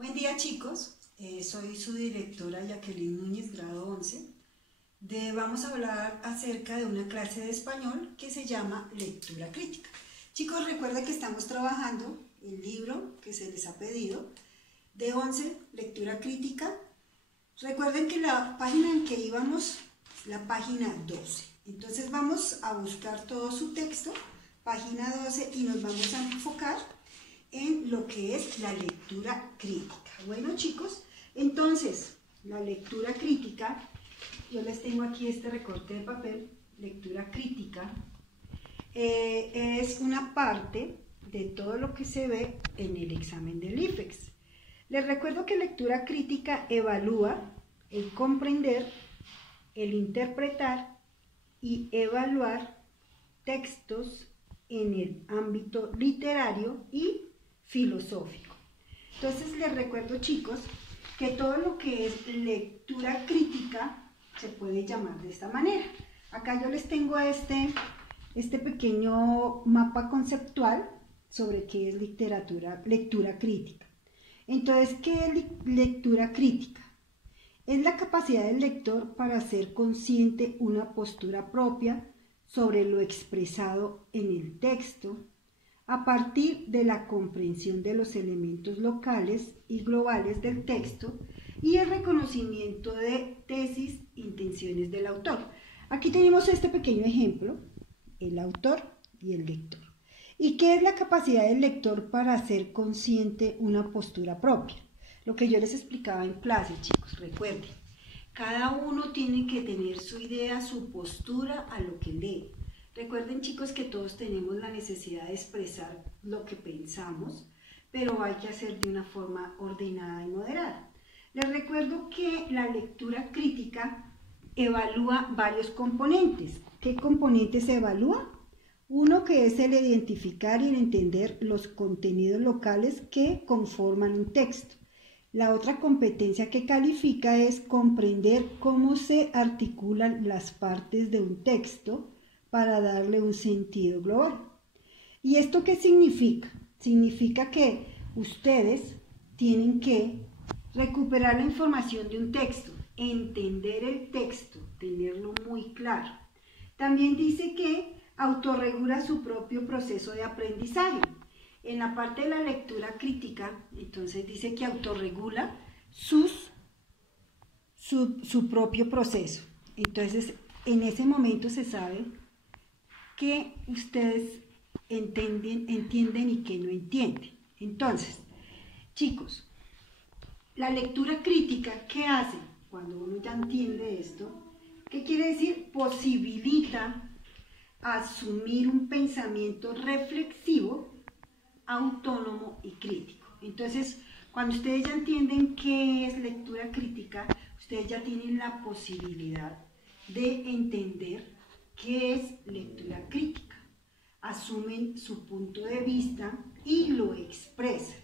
Buen día chicos, soy su directora Jacqueline Núñez, grado 11. Vamos a hablar acerca de una clase de español que se llama lectura crítica. Chicos, recuerden que estamos trabajando el libro que se les ha pedido de 11, lectura crítica. Recuerden que la página en que íbamos, la página 12. Entonces vamos a buscar todo su texto, página 12, y nos vamos a enfocar en lo que es la lectura crítica. Bueno chicos, entonces la lectura crítica, yo les tengo aquí este recorte de papel, lectura crítica, es una parte de todo lo que se ve en el examen del IFEX. Les recuerdo que lectura crítica evalúa el comprender, el interpretar y evaluar textos en el ámbito literario y filosófico. Entonces les recuerdo chicos que todo lo que es lectura crítica se puede llamar de esta manera. Acá yo les tengo este pequeño mapa conceptual sobre qué es lectura crítica. Entonces, ¿qué es lectura crítica? Es la capacidad del lector para hacer consciente una postura propia sobre lo expresado en el texto, a partir de la comprensión de los elementos locales y globales del texto y el reconocimiento de tesis e intenciones del autor. Aquí tenemos este pequeño ejemplo, el autor y el lector. ¿Y qué es la capacidad del lector para hacer consciente una postura propia? Lo que yo les explicaba en clase, chicos, recuerden, cada uno tiene que tener su idea, su postura a lo que lee. Recuerden chicos que todos tenemos la necesidad de expresar lo que pensamos, pero hay que hacer de una forma ordenada y moderada. Les recuerdo que la lectura crítica evalúa varios componentes. ¿Qué componentes se evalúa? Uno que es el identificar y el entender los contenidos locales que conforman un texto. La otra competencia que califica es comprender cómo se articulan las partes de un texto para darle un sentido global. ¿Y esto qué significa? Significa que ustedes tienen que recuperar la información de un texto, entender el texto, tenerlo muy claro. También dice que autorregula su propio proceso de aprendizaje. En la parte de la lectura crítica, entonces dice que autorregula su propio proceso. Entonces, en ese momento se sabe que ustedes entienden y que no entienden. Entonces, chicos, la lectura crítica, ¿qué hace? Cuando uno ya entiende esto, ¿qué quiere decir? Posibilita asumir un pensamiento reflexivo, autónomo y crítico. Entonces, cuando ustedes ya entienden qué es lectura crítica, ustedes ya tienen la posibilidad de entender ¿qué es lectura crítica? Asumen su punto de vista y lo expresan.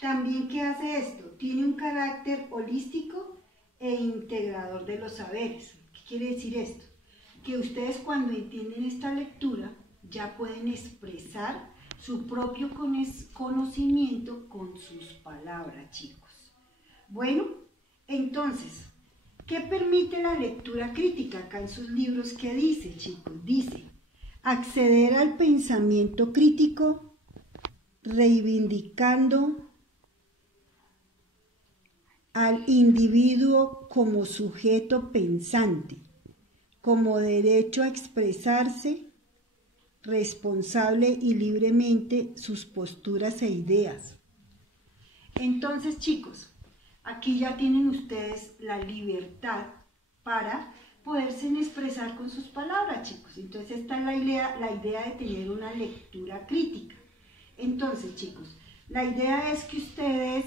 También, ¿qué hace esto? Tiene un carácter holístico e integrador de los saberes. ¿Qué quiere decir esto? Que ustedes cuando entienden esta lectura ya pueden expresar su propio conocimiento con sus palabras, chicos. Bueno, entonces, ¿qué permite la lectura crítica? Acá en sus libros, ¿qué dice, chicos? Dice, acceder al pensamiento crítico, reivindicando al individuo como sujeto pensante, como derecho a expresarse responsable y libremente sus posturas e ideas. Entonces, chicos, aquí ya tienen ustedes la libertad para poderse expresar con sus palabras, chicos. Entonces, esta es la idea de tener una lectura crítica. Entonces, chicos, la idea es que ustedes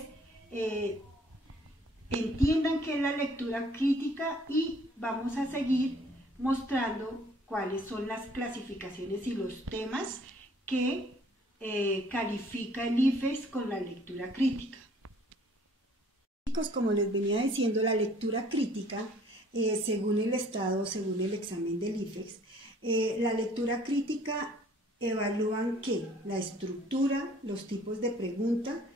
entiendan qué es la lectura crítica y vamos a seguir mostrando cuáles son las clasificaciones y los temas que califica el IFEX con la lectura crítica. Chicos, como les venía diciendo, la lectura crítica, según el estado, según el examen del IFEX, la lectura crítica evalúan ¿qué? La estructura, los tipos de pregunta,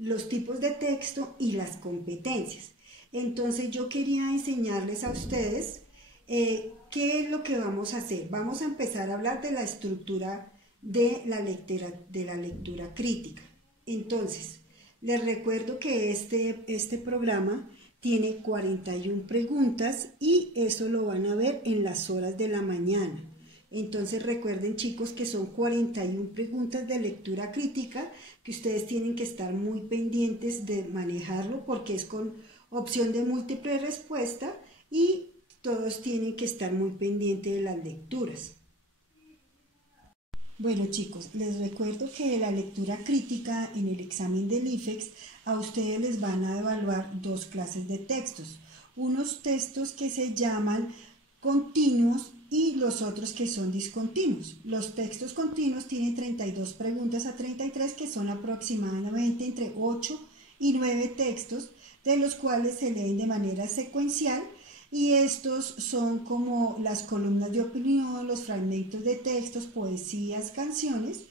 los tipos de texto y las competencias. Entonces yo quería enseñarles a ustedes qué es lo que vamos a hacer. Vamos a empezar a hablar de la estructura de la lectura crítica. Entonces, les recuerdo que este programa tiene 41 preguntas y eso lo van a ver en las horas de la mañana. Entonces recuerden, chicos, que son 41 preguntas de lectura crítica que ustedes tienen que estar muy pendientes de manejarlo porque es con opción de múltiple respuesta y todos tienen que estar muy pendientes de las lecturas. Bueno, chicos, les recuerdo que la lectura crítica en el examen del IFEX a ustedes les van a evaluar dos clases de textos. Unos textos que se llaman continuos y los otros que son discontinuos. Los textos continuos tienen 32 preguntas a 33, que son aproximadamente entre 8 y 9 textos, de los cuales se leen de manera secuencial, y estos son como las columnas de opinión, los fragmentos de textos, poesías, canciones,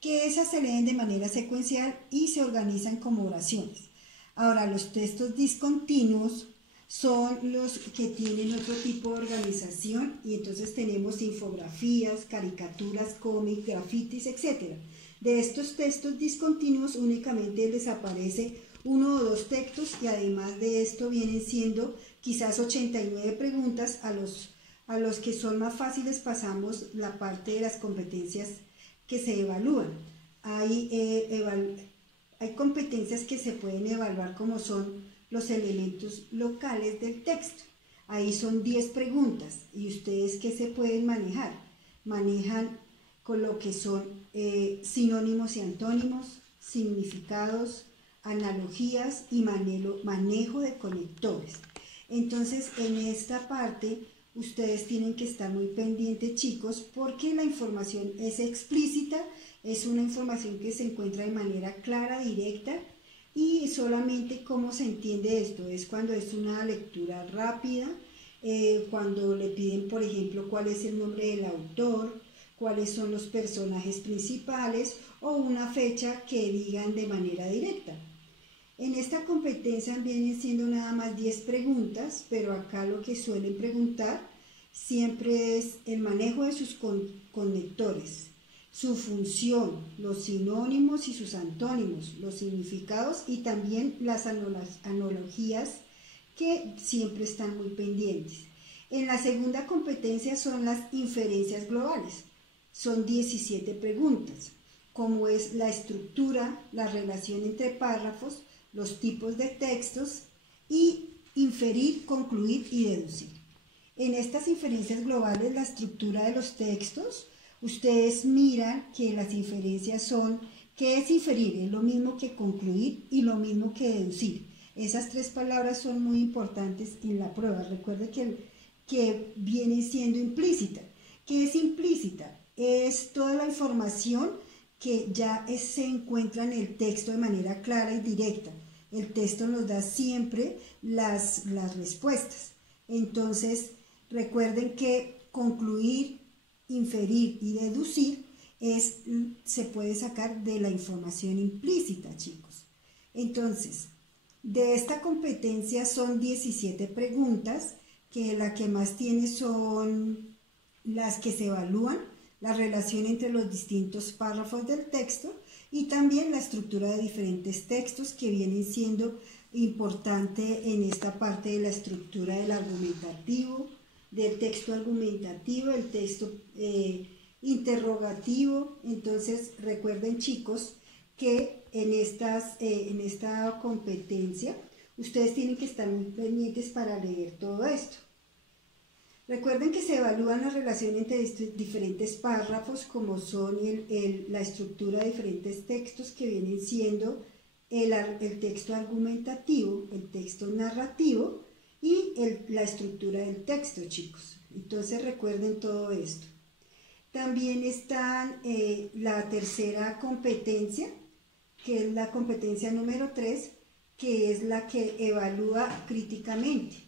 que esas se leen de manera secuencial y se organizan como oraciones. Ahora, los textos discontinuos son los que tienen otro tipo de organización y entonces tenemos infografías, caricaturas, cómics, grafitis, etc. De estos textos discontinuos únicamente les aparece uno o dos textos y además de esto vienen siendo quizás 89 preguntas. A los que son más fáciles pasamos la parte de las competencias que se evalúan. Hay competencias que se pueden evaluar como son los elementos locales del texto. Ahí son 10 preguntas y ustedes ¿qué se pueden manejar? Manejan con lo que son sinónimos y antónimos, significados, analogías y manejo de conectores. Entonces, en esta parte ustedes tienen que estar muy pendientes, chicos, porque la información es explícita, es una información que se encuentra de manera clara, directa, y solamente cómo se entiende esto es cuando es una lectura rápida, cuando le piden, por ejemplo, cuál es el nombre del autor, cuáles son los personajes principales o una fecha que digan de manera directa. En esta competencia vienen siendo nada más 10 preguntas, pero acá lo que suelen preguntar siempre es el manejo de sus conectores, su función, los sinónimos y sus antónimos, los significados y también las analogías que siempre están muy pendientes. En la segunda competencia son las inferencias globales, son 17 preguntas, como es la estructura, la relación entre párrafos, los tipos de textos y inferir, concluir y deducir. En estas inferencias globales, la estructura de los textos, ustedes miran que las inferencias son, ¿qué es inferir? Es lo mismo que concluir y lo mismo que deducir. Esas tres palabras son muy importantes en la prueba. Recuerde que viene siendo implícita. ¿Qué es implícita? Es toda la información que ya se encuentra en el texto de manera clara y directa. El texto nos da siempre las respuestas. Entonces, recuerden que concluir, inferir y deducir se puede sacar de la información implícita, chicos. Entonces, de esta competencia son 17 preguntas, que la que más tiene son las que se evalúan, la relación entre los distintos párrafos del texto y también la estructura de diferentes textos, que vienen siendo importante en esta parte de la estructura del argumentativo, del texto argumentativo, el texto interrogativo. Entonces recuerden, chicos, que en esta competencia ustedes tienen que estar muy pendientes para leer todo esto. Recuerden que se evalúan la relación entre diferentes párrafos, como son la estructura de diferentes textos, que vienen siendo el texto argumentativo, el texto narrativo y la estructura del texto, chicos. Entonces recuerden todo esto. También está la tercera competencia, que es la competencia número 3, que es la que evalúa críticamente.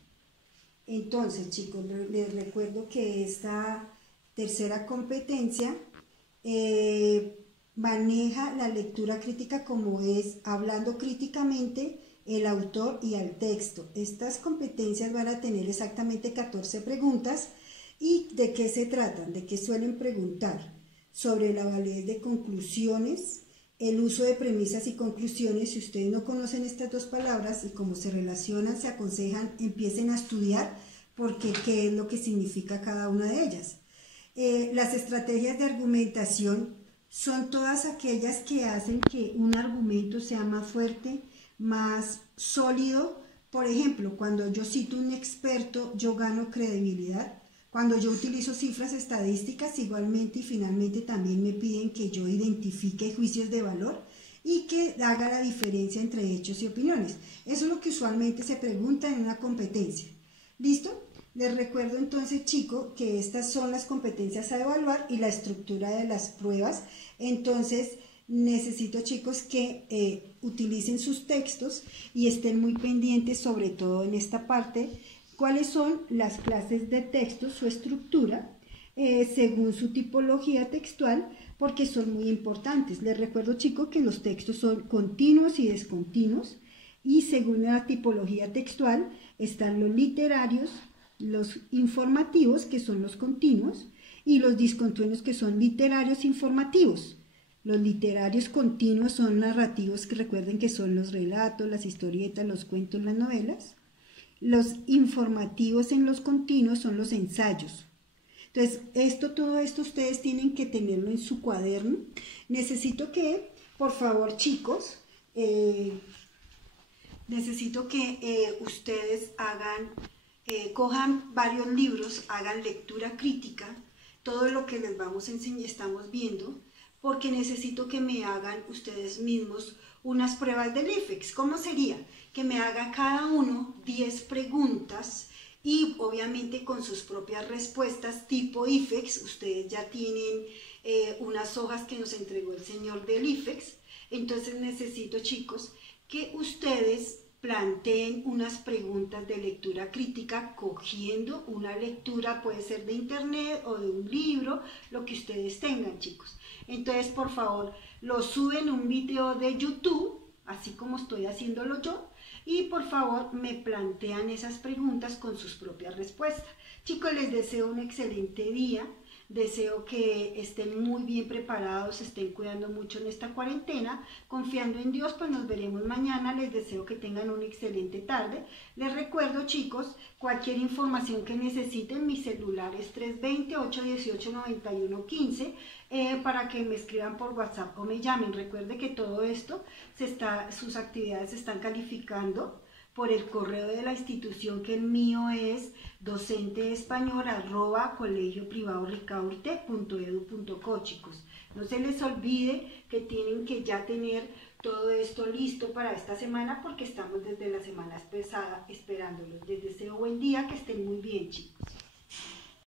Entonces, chicos, les recuerdo que esta tercera competencia maneja la lectura crítica como es hablando críticamente el autor y al texto. Estas competencias van a tener exactamente 14 preguntas. ¿Y de qué se tratan? ¿De qué suelen preguntar? Sobre la validez de conclusiones, el uso de premisas y conclusiones. Si ustedes no conocen estas dos palabras y cómo se relacionan, se aconsejan, empiecen a estudiar porque qué es lo que significa cada una de ellas. Las estrategias de argumentación son todas aquellas que hacen que un argumento sea más fuerte, más sólido. Por ejemplo, cuando yo cito un experto, yo gano credibilidad. Cuando yo utilizo cifras estadísticas, igualmente y finalmente también me piden que yo identifique juicios de valor y que haga la diferencia entre hechos y opiniones. Eso es lo que usualmente se pregunta en una competencia. ¿Listo? Les recuerdo entonces, chicos, que estas son las competencias a evaluar y la estructura de las pruebas. Entonces, necesito, chicos, que utilicen sus textos y estén muy pendientes, sobre todo en esta parte, cuáles son las clases de texto, su estructura, según su tipología textual, porque son muy importantes. Les recuerdo, chicos, que los textos son continuos y descontinuos, y según la tipología textual están los literarios, los informativos, que son los continuos, y los discontinuos, que son literarios informativos. Los literarios continuos son narrativos, que recuerden que son los relatos, las historietas, los cuentos, las novelas. Los informativos en los continuos son los ensayos. Entonces, todo esto ustedes tienen que tenerlo en su cuaderno. Necesito que, por favor, chicos, ustedes cojan varios libros, hagan lectura crítica, todo lo que les vamos a enseñar, estamos viendo, porque necesito que me hagan ustedes mismos unas pruebas del IFEX. ¿Cómo sería? Que me haga cada uno 10 preguntas y obviamente con sus propias respuestas tipo IFEX. Ustedes ya tienen unas hojas que nos entregó el señor del IFEX. Entonces necesito, chicos, que ustedes planteen unas preguntas de lectura crítica cogiendo una lectura, puede ser de internet o de un libro, lo que ustedes tengan, chicos. Entonces, por favor, lo suben un video de YouTube, así como estoy haciéndolo yo, y por favor me plantean esas preguntas con sus propias respuestas. Chicos, les deseo un excelente día. Deseo que estén muy bien preparados, estén cuidando mucho en esta cuarentena, confiando en Dios. Pues nos veremos mañana. Les deseo que tengan una excelente tarde. Les recuerdo, chicos, cualquier información que necesiten, mi celular es 320-818-9115 para que me escriban por WhatsApp o me llamen. Recuerde que todo esto, sus actividades se están calificando por el correo de la institución, que el mío es docenteespañol@colegioprivadoRicaurte.edu.co, chicos. No se les olvide que tienen que ya tener todo esto listo para esta semana, porque estamos desde la semana pasada esperándolos. Les deseo buen día, que estén muy bien, chicos.